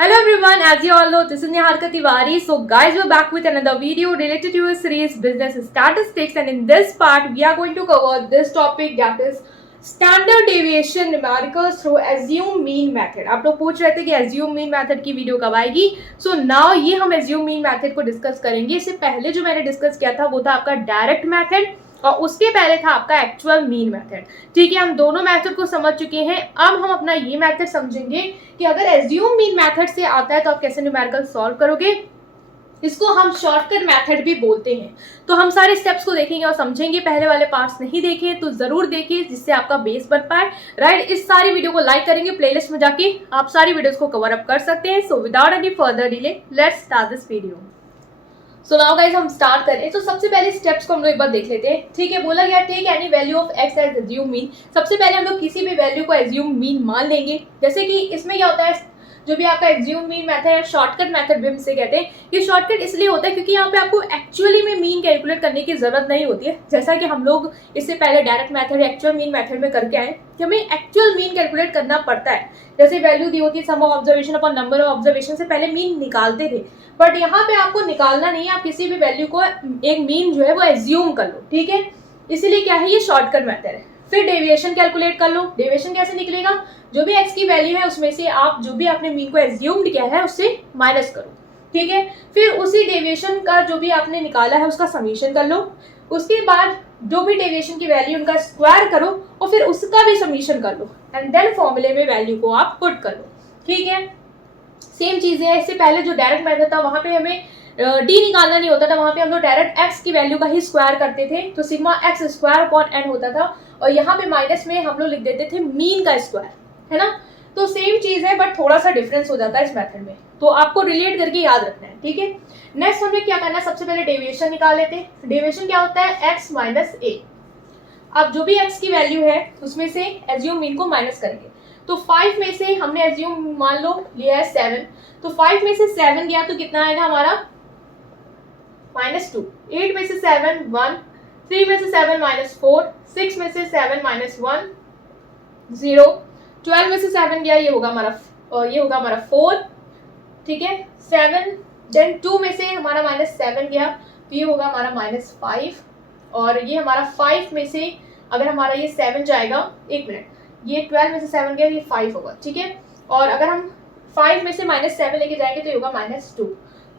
Hello everyone, as you all know, this is Niharika Tiwari. So guys, we're back with another video related to a series business statistics, and in this part we are going to cover this topic, that is standard deviation numericals through assume mean method. आप लोग पूछ रहे थे कि assume mean method की video कब आएगी. So now ये हम assume mean method को डिस्कस करेंगे. इससे पहले जो मैंने डिस्कस किया था वो था आपका डायरेक्ट मेथड और उसके पहले था आपका एक्चुअल मीन मेथड. ठीक है, हम दोनों मेथड को समझ चुके हैं. अब हम अपना ये मेथड समझेंगे कि अगर एज्यूम मीन मेथड से आता है तो आप कैसे न्यूमेरिकल सॉल्व करोगे. इसको हम शॉर्टकट मेथड भी बोलते हैं. तो हम सारे स्टेप्स को देखेंगे और समझेंगे. पहले वाले पार्ट्स नहीं देखे तो जरूर देखिए जिससे आपका बेस बन पाए. राइट, इस सारी वीडियो को लाइक करेंगे, प्लेलिस्ट में जाके आप सारी वीडियोस को कवर अप कर सकते हैं. So without any further delay let's start this video. So now guys हम स्टार्ट करें. तो सबसे पहले स्टेप्स को हम लोग एक बार देख लेते हैं. ठीक है, बोला गया take any value of x as assume mean. सबसे पहले हम लोग किसी भी वैल्यू को एज्यूम मीन मान लेंगे. जैसे कि इसमें क्या होता है, जो भी आपका एज्यूम मीन मेथड है, शॉर्टकट मेथड भी हम इसे कहते हैं. ये शॉर्टकट इसलिए होता है क्योंकि यहाँ पे आपको एक्चुअली में मीन कैलकुलेट करने की जरूरत नहीं होती है. जैसा कि हम लोग इससे पहले direct method actual mean method में करके आए कि हमें एक्चुअल मीन कैलकुलेट करना पड़ता है. जैसे वैल्यू दी होती है sum of observation upon number of observation, से पहले मीन निकालते थे. बट यहाँ पे आपको निकालना नहीं है, आप किसी भी वैल्यू को एक मीन जो है वो एज्यूम कर लो. ठीक है, इसीलिए क्या है, ये शॉर्टकट मेथड है. फिर डेविएशन कैलकुलेट कर लो. डेविएशन कैसे निकलेगा, जो भी एक्स की वैल्यू है उसमें से आप जो भी आपने मीन को एज्यूम्ड किया है उससे माइनस करो. ठीक है, फिर उसी डेविएशन का जो भी आपने निकाला है उसका समीशन कर लो. उसके बाद जो भी डेविएशन की वैल्यू उनका स्क्वायर करो और फिर उसका भी समीशन कर लो एंड देन फॉर्मूले में वैल्यू को आप पुट कर लो. ठीक है, सेम चीज है. इससे पहले जो डायरेक्ट मेथड था वहां पे हमें डी निकालना नहीं होता था. वहां पे हम लोग डायरेक्ट एक्स की वैल्यू का ही स्क्वायर करते थे, तो sigma x square upon n होता था. और यहाँ पे माइनस में हम लोग लिख देते थे मीन का स्क्वायर, है ना. तो सेम चीज है बट थोड़ा सा डिफरेंस हो जाता है इस मेथड में, तो आपको रिलेट करके याद रखना है. ठीक है, नेक्स्ट हमें क्या करना है, सबसे पहले डेविएशन निकाल लेते हैं. डेविएशन क्या होता है, एक्स माइनस ए. अब जो भी एक्स की वैल्यू है उसमें से एज्यूम मीन को माइनस करेंगे. तो 5 में से हमने एज्यूम मान लो लिया है 7, तो 5 में से 7 गया तो कितना आएगा हमारा, -2. 8 में से 7 1, 3 में से 7 -4, 6 में से 7 -1 0, 12 में से 7 गया, ये होगा हमारा 4. ठीक है, 7 देन 2 में से हमारा -7 गया तो ये होगा हमारा -5. और ये हमारा 5 में से अगर हमारा ये 7 जाएगा, एक मिनट, ये 12 में से 7 गया, ये 5 होगा. ठीक है, और अगर हम 5 में से -7 लेके जाएंगे तो ये होगा -2.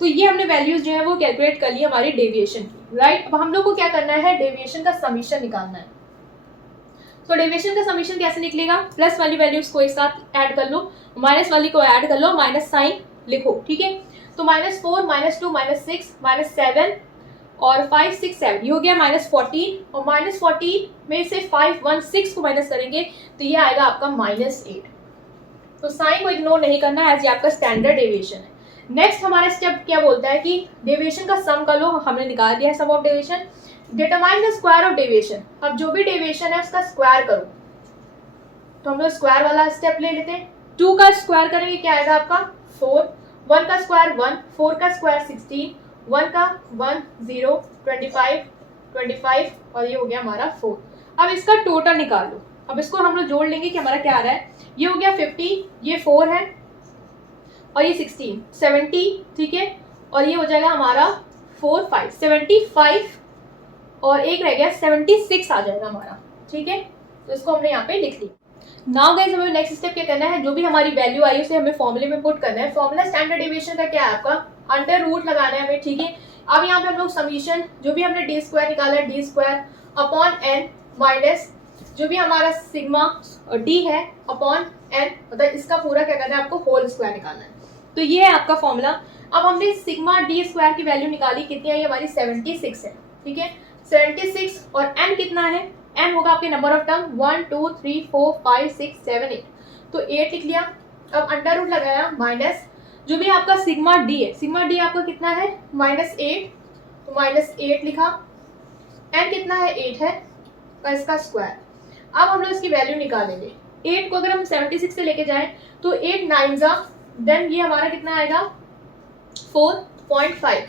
तो ये हमने वैल्यूज जो है वो कैलकुलेट कर ली हमारी डेविएशन की. राइट, अब हम लोग को क्या करना है, डेविएशन का समीशन निकालना है. तो डेविएशन का समीशन कैसे निकलेगा, प्लस वाली वैल्यूज को एक साथ ऐड कर लो, माइनस वाली को ऐड कर लो, माइनस साइन लिखो. ठीक है, तो -4 -2 -6 -7 और 5 6 7, ये हो गया -14. और -14 में से 5 1 6 को माइनस करेंगे तो ये आएगा आपका -8. तो साइन को इग्नोर नहीं करना है, ये आपका स्टैंडर्ड डेविएशन है. नेक्स्ट हमारा स्टेप क्या बोलता है कि डेविएशन का सम कर लो. हमने निकाल दिया है sum of deviation. Determine the square of deviation. अब जो भी डेविएशन है उसका स्क्वायर करो. तो हम लोग स्क्वायर वाला स्टेप ले लेते हैं. 2 का स्क्वायर करेंगे, क्या आएगा आपका 4. 1 का स्क्वायर 1, 4 का स्क्वायर 16, 1 का 1 0, 25 और ये हो गया हमारा 4. अब इसका टोटल निकाल लो. अब इसको हम लोग जोड़ लेंगे कि हमारा क्या आ रहा है. ये हो गया 50, ये 4 है और ये 16 70. ठीक है, और ये हो जाएगा हमारा 4 5 75 और एक रह गया 76 आ जाएगा हमारा. ठीक है, तो इसको हमने यहाँ पे लिख लिया. नाउ गाइस हमें नेक्स्ट स्टेप क्या करना है, जो भी हमारी वैल्यू आई उसे हमें फॉर्मूले में पुट करना है. फॉर्मूला स्टैंडर्ड डेविएशन का क्या है आपका, अंडर रूट लगाना है हमें. ठीक है, अब यहाँ पे हम लोग समीशन जो भी हमने डी स्क्वायर निकाला है, d square upon n minus जो भी हमारा सिग्मा डी है अपॉन एन, मतलब इसका पूरा क्या करना है, आपको होल स्क्वायर निकालना है. तो ये है आपका फॉर्मूला. अब हमने सिग्मा डी स्क्वायर की वैल्यू निकाली, कितनी आई हमारी 76 है. ठीक है, 76 और n कितना है, n होगा आपके नंबर ऑफ टर्म 1 2 3 4 5 6 7 8, तो 8 लिख लिया. अब अंडर रूट लगाया माइनस जो भी आपका सिग्मा डी है, सिग्मा डी आपका कितना है -8, तो -8 लिखा. n कितना है 8 है और इसका स्क्वायर. अब हम लोग इसकी वैल्यू निकालेंगे. 8 को अगर हम 76 से लेके जाएं तो 8 9 जा, देन ये हमारा कितना आएगा 4.5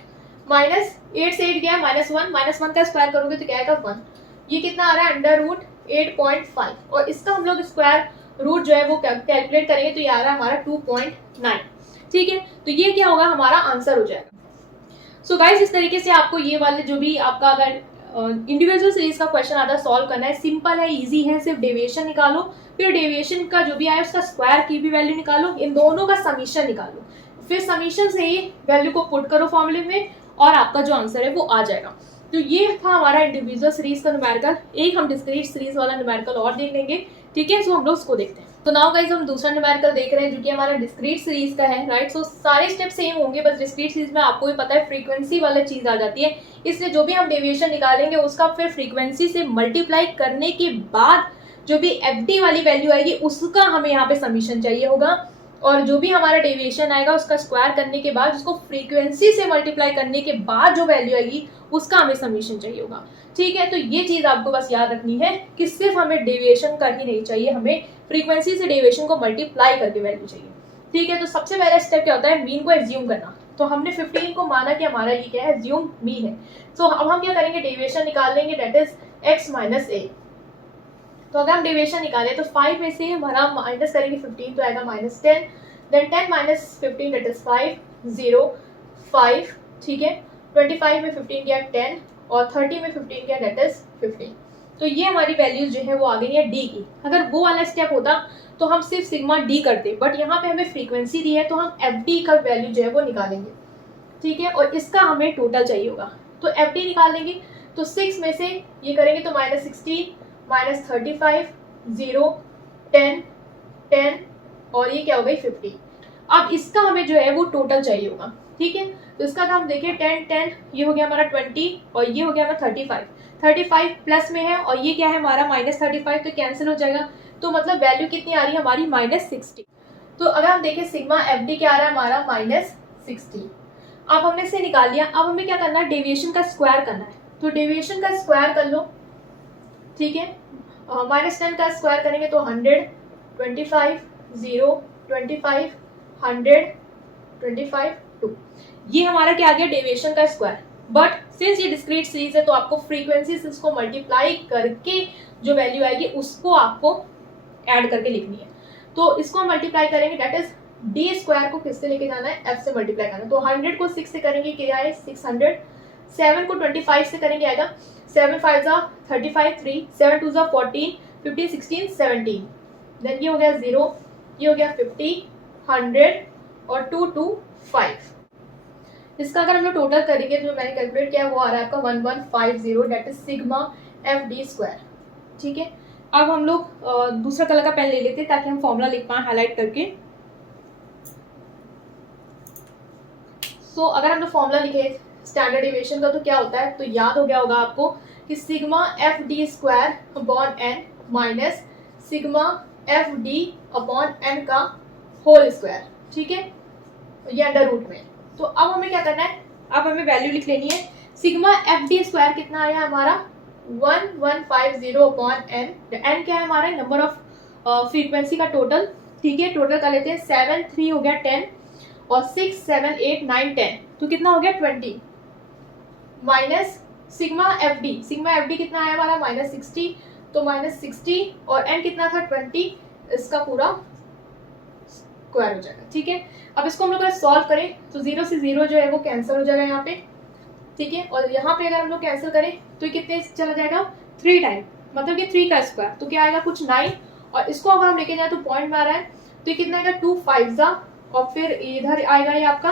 माइनस 8 से 8 गया -1 का स्क्वायर करोगे तो क्या आएगा 1. ये कितना आ रहा है अंडर रूट 8.5 और इसका हम लोग स्क्वायर रूट जो है वो कैलकुलेट करेंगे तो ये आ रहा है हमारा 2.9. ठीक है, तो ये क्या होगा, हमारा आंसर हो जाएगा। सो गाइस, इस तरीके से आपको ये वाले जो भी आपका अगर इंडिविजुअल सीरीज का क्वेश्चन आता है सॉल्व करना है, सिंपल है, इजी है, सिर्फ डेविएशन निकालो, फिर डेविएशन का जो भी आया उसका स्क्वायर की भी वैल्यू निकालो, इन दोनों का समीशन निकालो, फिर समीशन से ही वैल्यू को पुट करो फॉर्मूले में और आपका जो आंसर है वो आ जाएगा। तो ये था हमारा इंडिविजुअल सीरीज का न्यूमेरिकल। एक हम डिस्क्रीट सीरीज वाला न्यूमेरिकल और देख लेंगे, ठीक है, सो हम लोग उसको देखते हैं। तो नाउ गाइस हम दूसरा न्यूमेरिकल देख रहे हैं जो कि हमारा डिस्क्रीट सीरीज का है, राइट। सो सारे स्टेप सेम होंगे, बस डिस्क्रीट सीरीज में आपको भी पता है फ्रीक्वेंसी वाला चीज आ जाती है, इसलिए जो भी हम डेविएशन निकालेंगे उसका फिर फ्रीक्वेंसी से मल्टीप्लाई करने के बाद जो भी एफडी वाली वैल्यू आएगी उसका हमें यहाँ पे समीशन चाहिए होगा, और जो भी हमारा डेविएशन आएगा उसका स्क्वायर करने के बाद उसको फ्रीक्वेंसी से मल्टीप्लाई करने के बाद जो वैल्यू आएगी उसका हमें समीशन चाहिए होगा, ठीक है। तो ये चीज आपको बस याद रखनी है कि सिर्फ हमें डेविएशन का ही नहीं चाहिए, हमें फ्रीक्वेंसी से डेविएशन को मल्टीप्लाई करके वैल्यू चाहिए, ठीक है। तो सबसे पहला स्टेप क्या होता है, मीन को एज्यूम करना। तो हमने 15 को माना कि हमारा ये क्या है, एज्यूम मीन है। सो अब हम क्या करेंगे, डेविएशन निकाल लेंगे, दैट इज x माइनस ए। तो अगर हम डेविएशन निकालें तो 5 में से हमारा माइनस करेंगे 15 तो आएगा -10, देन 10 माइनस 15 दैट इज 5, 0, 5, ठीक है। 25 में 15 गया 10 और 30 में 15 गया दैट इज 15। तो ये हमारी वैल्यूज जो है वो आ गई है डी की। अगर वो वाला स्टेप होता तो हम सिर्फ सिग्मा डी करते, बट यहाँ पे हमें फ्रीक्वेंसी दी है तो हम एफ डी का वैल्यू जो है वो निकालेंगे, ठीक है, और इसका हमें टोटल चाहिए होगा। तो एफ डी निकालेंगे तो 6 में से ये करेंगे तो -16, -35, 0, 10, 10 और ये क्या हो गई 50। अब इसका हमें जो है वो टोटल चाहिए होगा, ठीक है। तो इसका हम देखें 10, 10 ये हो गया हमारा 20 और ये हो गया हमारा 35, 35 प्लस में है और ये क्या है हमारा -35, तो कैंसिल हो जाएगा। तो मतलब वैल्यू कितनी आ रही है हमारी -60। तो अगर हम देखें सिग्मा एफ डी क्या आ रहा है हमारा -60। अब हमने इसे निकाल लिया, अब हमें क्या करना है, डेविएशन का स्क्वायर करना है। तो डेविएशन का स्क्वायर कर लो, ठीक है। -10 का स्क्वायर करेंगे तो 100, 25, 0, 25, 100, 25, 2। ये हमारा क्या आ गया, डेविएशन का स्क्वायर। बट सिंस ये डिस्क्रीट सीरीज है तो आपको फ्रीक्वेंसी से इसको मल्टीप्लाई करके जो वैल्यू आएगी उसको आपको ऐड करके लिखनी है। तो इसको मल्टीप्लाई करेंगे, दैट इज डी स्क्वायर को किससे लेके जाना है, एफ से मल्टीप्लाई करना है। तो 100 को 6 से करेंगे क्या है 600, 7 को 25 से करेंगे आएगा 7 5 जा 35, 3 7 2 जा 14, 15 16 17, देन ये हो गया 0, ये हो गया 50, 100 और 2 2 5। इसका अगर हम लोग टोटल करेंगे जो मैंने कैलकुलेट किया वो आ रहा है आपका 1150, that is sigma f d square, ठीक है। अब हम लोग दूसरा कलर का पेन ले लेते हैं ताकि हम फॉर्मूला लिख पाए हाईलाइट करके। सो अगर हम लोग फॉर्मूला लिखे स्टैंडर्ड डेविएशन का तो क्या होता है, तो याद हो गया होगा आपको कि sigma f d square upon n minus sigma f d upon n का होल स्क्वायर, ठीक है, ये अंडर रूट में। तो अब हमें क्या करना है, अब हमें वैल्यू लिख लेनी है। सिग्मा एफ डी स्क्वायर कितना आया हमारा 1150 अपॉन एन। एन क्या है हमारा, नंबर ऑफ फ्रीक्वेंसी का टोटल, ठीक है। टोटल कर लेते हैं 7 3 हो गया 10 और 6 7 8 9 10, तो कितना हो गया 20 minus sigma f D. Sigma f D कितना आया हमारा -60, तो -60 और एन कितना था 20, इसका पूरा स्क्वायर हो जाएगा, ठीक है। अब इसको हम लोग अगर सॉल्व करें तो 0 से 0 जो है वो कैंसिल हो जाएगा यहाँ पे, ठीक है। और यहाँ पे अगर हम लोग कैंसिल करें तो ये कितने चला जाएगा 3 टाइम, मतलब कि 3 का स्क्वायर, तो क्या आएगा कुछ 9। और इसको अगर हम लेके जाए तो पॉइंट में आ रहा है तो ये कितना आएगा 2 5 जा और फिर इधर आएगा ये आपका,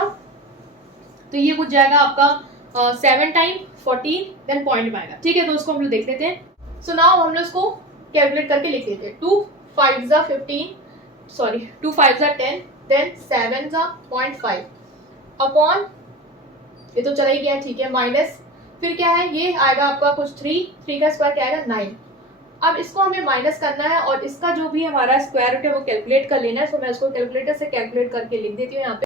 तो ये कुछ जाएगा आपका 7 टाइम 14, देन पॉइंट में आएगा, ठीक है। तो उसको हम लोग देख लेते हैं। सो नाउ हम लोग इसको कैलकुलेट करके लिख लेते हैं। 2 5 जा 15, सॉरी 2 5 जा 10, देन 7 जा 0.5 अपॉन, ये तो चला ही गया, ठीक है, माइनस फिर क्या है ये आएगा आपका कुछ 3 का स्क्वायर क्या आएगा 9। अब इसको हमें माइनस करना है और इसका जो भी हमारा स्क्वायर रूट है वो कैलकुलेट कर लेना है। तो मैं इसको कैलकुलेटर से कैलकुलेट करके लिख देती हूँ यहाँ पे।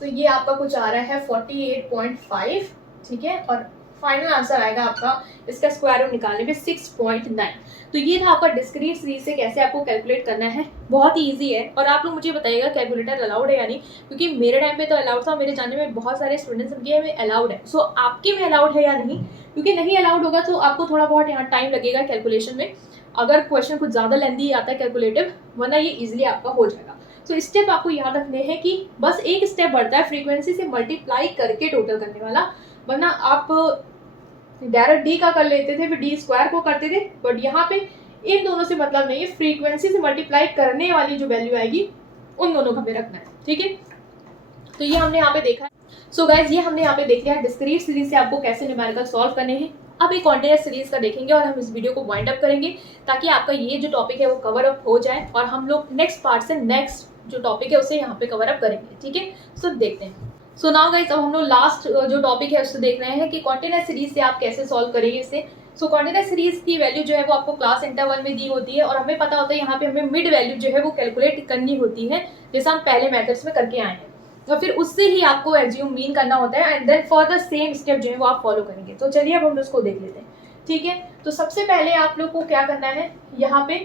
तो ये आपका कुछ आ रहा है 48.5, ठीक है, और फाइनल आंसर आएगा आपका इसका स्क्वायर रूट निकालने पे 6.9। तो ये था आपका डिस्क्रीट सीरीज से कैसे आपको कैलकुलेट करना है, बहुत ही ईजी है। और आप लोग मुझे बताइएगा कैलकुलेटर अलाउड है या नहीं, क्योंकि मेरे टाइम पे तो अलाउड था, मेरे जानने में बहुत सारे स्टूडेंट्स के में अलाउड है। सो आपके में अलाउड है या नहीं, क्योंकि नहीं अलाउड होगा तो आपको थोड़ा बहुत यहाँ टाइम लगेगा कैलकुलेशन में, अगर क्वेश्चन कुछ ज़्यादा लेंथी आता है कैलकुलेटिव, वरना ये ईजिली आपका हो जाएगा। तो स्टेप आपको याद रखने हैं कि बस एक स्टेप बढ़ता है फ्रीक्वेंसी से मल्टीप्लाई करके टोटल करने वाला, वरना आप डायरेक्ट डी का कर लेते थे, फिर डी स्क्वायर को करते थे, बट यहाँ पे इन दोनों से मतलब नहीं है, फ्रीक्वेंसी से मल्टीप्लाई करने वाली जो वैल्यू आएगी उन दोनों का हमें रखना है, ठीक है। तो ये हमने यहाँ पे देखा है। सो गाइज ये हमने यहाँ पे देख लिया है डिस्क्रीट सीरीज से आपको कैसे न्यूमेरिकल सॉल्व करने हैं। अब एक कॉन्टिन्यूअस सीरीज का देखेंगे और हम इस वीडियो को वाइंड अप करेंगे ताकि आपका ये जो टॉपिक है वो कवर अप हो जाए और हम लोग नेक्स्ट पार्ट से नेक्स्ट जो टॉपिक है उसे यहाँ पे कवर अप करेंगे, ठीक है। सो देखते हैं। सो नाउ गाइज अब हम लोग लास्ट जो टॉपिक है उससे देख रहे हैं कि कॉन्टिन्यूअस सीरीज से आप कैसे सॉल्व करेंगे इसे। सो कॉन्टिन्यूअस सीरीज की वैल्यू जो है वो आपको क्लास इंटरवल में दी होती है और हमें पता होता है यहाँ पे हमें मिड वैल्यू जो है वो कैलकुलेट करनी होती है, जैसे हम पहले मेथड्स में करके आए हैं। तो फिर उससे ही आपको एज्यूम मीन करना होता है and then for the same step जो है वो आप फॉलो करेंगे। तो चलिए अब हम उसको देख लेते हैं, ठीक है। तो सबसे पहले आप लोग को क्या करना है यहाँ पे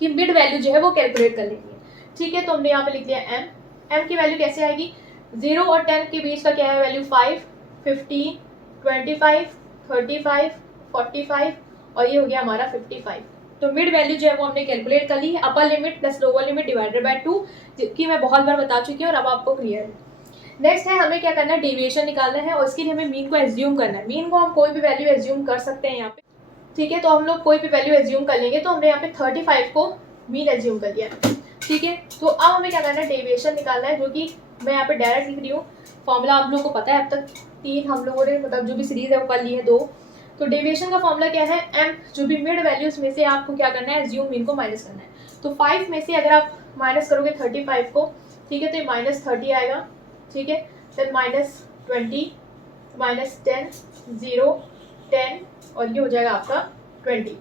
कि मिड वैल्यू जो है वो कैलकुलेट कर लेंगे, ठीक है। तो हमने यहाँ पे लिख दिया एम की वैल्यू कैसे आएगी, 0 और 10 के बीच का क्या है वैल्यू 5, 15, 25, 35, 45 और ये हो गया हमारा 55। तो मिड वैल्यू जो है वो हमने कैलकुलेट कर ली है, upper limit plus lower limit divided by 2, जिसकी मैं बहुत बार बता चुकी हूँ और अब आपको क्लियर है। नेक्स्ट है हमें क्या करना है, डेविएशन निकालना है और इसके लिए हमें मीन को एज्यूम करना है। मीन को हम कोई भी वैल्यू एज्यूम कर सकते हैं यहाँ पे, ठीक है। तो हम लोग कोई भी वैल्यू एज्यूम कर लेंगे, तो हमने यहाँ पे 35 को मीन एज्यूम कर लिया, ठीक है। तो अब हमें क्या करना है, डेविएशन निकालना है, जो कि मैं यहाँ पे डायरेक्ट लिख रही हूँ। फॉर्मूला आप लोगों को पता है, अब तक 3 हम लोगों ने मतलब जो भी सीरीज है वो कर ली है 2। तो डेविएशन का फॉर्मूला क्या है, एम जो भी मिड वैल्यूज में से आपको क्या करना है, एज्यूम मीन को माइनस करना है। तो 5 में से अगर आप माइनस करोगे 35 को, ठीक है, तो ये -30 आएगा, ठीक है। फिर -20, -10, 0, 10 और ये हो जाएगा आपका 20।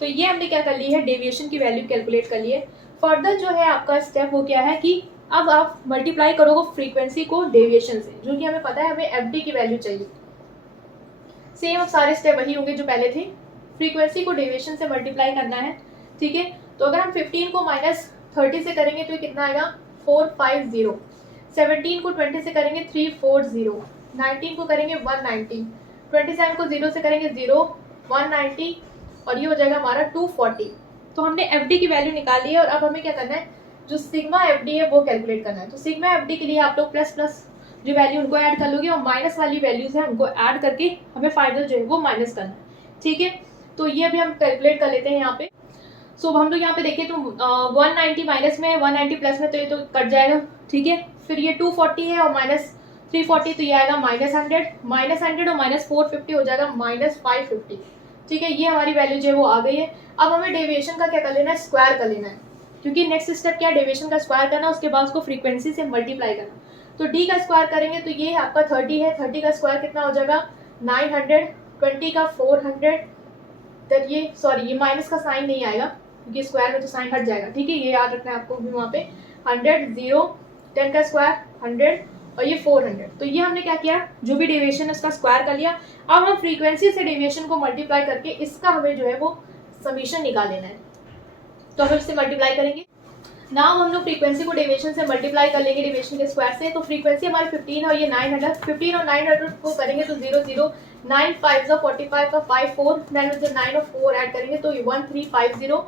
तो ये हमने क्या कर ली है, डेविएशन की वैल्यू कैलकुलेट कर ली है। फर्दर जो है आपका स्टेप वो क्या है कि अब आप मल्टीप्लाई करोगे फ्रीक्वेंसी को डेविएशन से, जो कि हमें पता है हमें एफडी की वैल्यू चाहिए। सेम अब सारे स्टेप वही होंगे जो पहले थे, फ्रीक्वेंसी को डेविएशन से मल्टीप्लाई करना है, ठीक है। तो अगर हम 15 को -30 से करेंगे तो ये कितना आएगा 450, 17 को 20 से करेंगे 340, 19 को करेंगे 190, 27 को 0 से करेंगे 0, 190 और ये हो जाएगा हमारा 240। तो हमने एफडी की वैल्यू निकाली है और अब हमें क्या करना है, जो सिग्मा एफडी है वो कैलकुलेट करना है। तो सिग्मा एफडी के लिए आप लोग प्लस प्लस जो वैल्यू उनको ऐड कर लोगे और माइनस वाली वैल्यूज है उनको ऐड करके हमें फाइनल जो है वो माइनस करना है, ठीक है। तो ये अभी हम कैलकुलेट कर लेते हैं यहाँ पे। सो हम लोग यहाँ पे देखें तो 190 माइनस में 190 प्लस में, तो ये तो कट जाएगा, ठीक है। फिर ये 240 है और -340, तो ये आएगा -100 और -450 हो जाएगा -550, ठीक है। ये हमारी वैल्यू जो है वो आ गई है। अब हमें डेविएशन का क्या कर लेना है, स्क्वायर कर लेना है, क्योंकि नेक्स्ट स्टेप क्या है, डेविएशन का स्क्वायर करना, उसके बाद उसको फ्रीक्वेंसी से मल्टीप्लाई करना। तो डी का स्क्वायर करेंगे तो ये आपका 30 है, 30 का स्क्वायर कितना हो जाएगा 900, 20 का 400, तो ये सॉरी ये माइनस का साइन नहीं आएगा क्योंकि स्क्वायर में तो साइन हट जाएगा, ठीक है। ये याद रखना है आपको भी वहाँ पे 100, 0, 10 का स्क्वायर 100 और ये 400। तो ये हमने क्या किया, जो भी डेविएशन है उसका स्क्वायर कर लिया। अब हम फ्रीक्वेंसी से डेविएशन को मल्टीप्लाई करके इसका हमें जो है वो समीशन निकाल लेना है। तो हम इससे मल्टीप्लाई करेंगे। नाउ हम लोग फ्रीक्वेंसी को डेविएशन से मल्टीप्लाई कर लेंगे डेविएशन के स्क्वायर से। तो फ्रीक्वेंसी हमारी 15 और ये 900, 15 और 900 को करेंगे तो 0, 0, 9 5 45 का 5 4, देन 9 और 4 ऐड करेंगे तो 1350,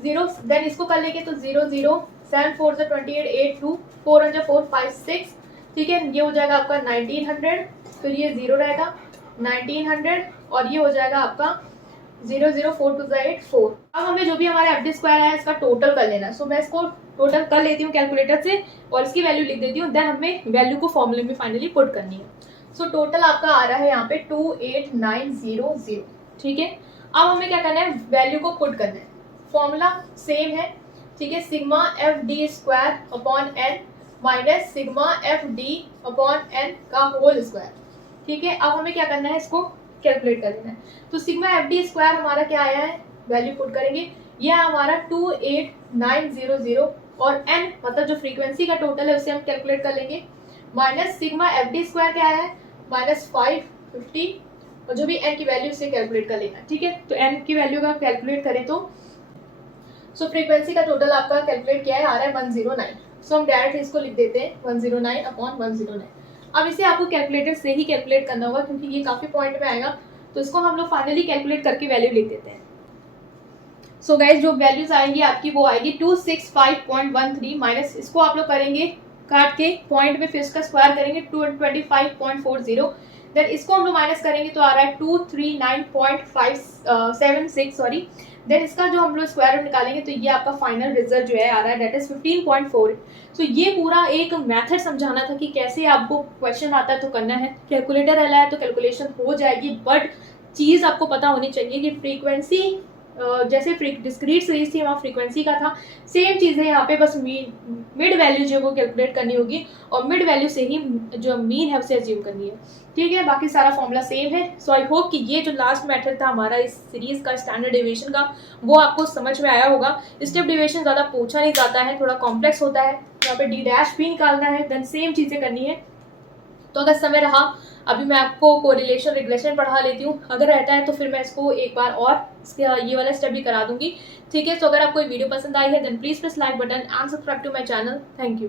0 देन इसको कर लेंगे तो 0, 0, 7 4 28, 8 2, 4 4 5 6, ठीक है। ये हो जाएगा आपका 1900, फिर ये 0 रहेगा 1900 और ये हो जाएगा आपका 0, 0, 4 2 8 4। अब हमें जो भी हमारा एफडी स्क्वायर है इसका टोटल कर लेना है। सो मैं इसको टोटल कर लेती हूँ कैलकुलेटर से और इसकी वैल्यू लिख देती हूँ, देन हमें वैल्यू को फॉर्मूले में फाइनली पुट करनी है। सो टोटल आपका आ रहा है यहाँ पे 28900, ठीक है। अब हमें क्या करना है, वैल्यू को पुट करना है। फॉर्मूला सेम है, ठीक है, sigma f d square upon n minus sigma f d upon n का होल स्क्वायर, ठीक है। अब हमें क्या करना है, इसको कैलकुलेट कर लेना है। तो सिग्मा एफ डी स्क्वायर हमारा क्या आया है, वैल्यू पुट करेंगे, यह हमारा 28900 और n मतलब जो फ्रीक्वेंसी का टोटल है उसे हम कैलकुलेट कर लेंगे, minus sigma f d square क्या है -550 और जो भी n की वैल्यू उसे कैलकुलेट कर लेना, ठीक है। तो n की वैल्यू का कैलकुलेट करें तो फ्रीक्वेंसी का टोटल आपका कैलकुलेट किया है, आ रहा है 109। सो हम डायरेक्ट इसको लिख देते हैं 109 अपॉन 109। अब इसे आपको कैलकुलेटर से ही कैलकुलेट करना होगा क्योंकि ये काफ़ी पॉइंट में आएगा, तो इसको हम लोग फाइनली कैलकुलेट करके वैल्यू लिख देते हैं। सो गाइज जो वैल्यूज आएंगी आपकी वो आएगी 265.13 माइनस इसको आप लोग करेंगे काट के पॉइंट में, फिर इसका स्क्वायर करेंगे 225.40, देन इसको हम लोग माइनस करेंगे तो आ रहा है 239.576 सॉरी, देन इसका जो हम लोग स्क्वायर रूट निकालेंगे तो ये आपका फाइनल रिजल्ट जो है आ रहा है दैट इज 15.4। सो ये पूरा एक मेथड समझाना था कि कैसे आपको क्वेश्चन आता है तो करना है, कैलकुलेटर वाला है तो कैलकुलेशन हो जाएगी, बट चीज़ आपको पता होनी चाहिए कि फ्रीक्वेंसी जैसे डिस्क्रीट सीरीज थी वहाँ फ्रीक्वेंसी का था, सेम चीज़ है यहाँ पे, बस मिड वैल्यू जो है वो कैलकुलेट करनी होगी और मिड वैल्यू से ही जो मीन है उसे अज्यूम करनी है, ठीक है। बाकी सारा फॉर्मूला सेम है। सो आई होप कि ये जो लास्ट मेथड था हमारा इस सीरीज का स्टैंडर्ड डेविएशन का वो आपको समझ में आया होगा। स्टेप डेविएशन ज़्यादा पूछा नहीं जाता है, थोड़ा कॉम्प्लेक्स होता है, यहाँ पे डी डैश भी निकालना है, देन सेम चीज़ें करनी है। तो अगर समय रहा अभी मैं आपको कोरिलेशन रिग्रेशन पढ़ा लेती हूँ, अगर रहता है तो फिर मैं इसको एक बार और इसके ये वाला स्टेप भी करा दूंगी, ठीक है। तो अगर आपको वीडियो पसंद आई है then please press like button and subscribe to my channel. Thank you.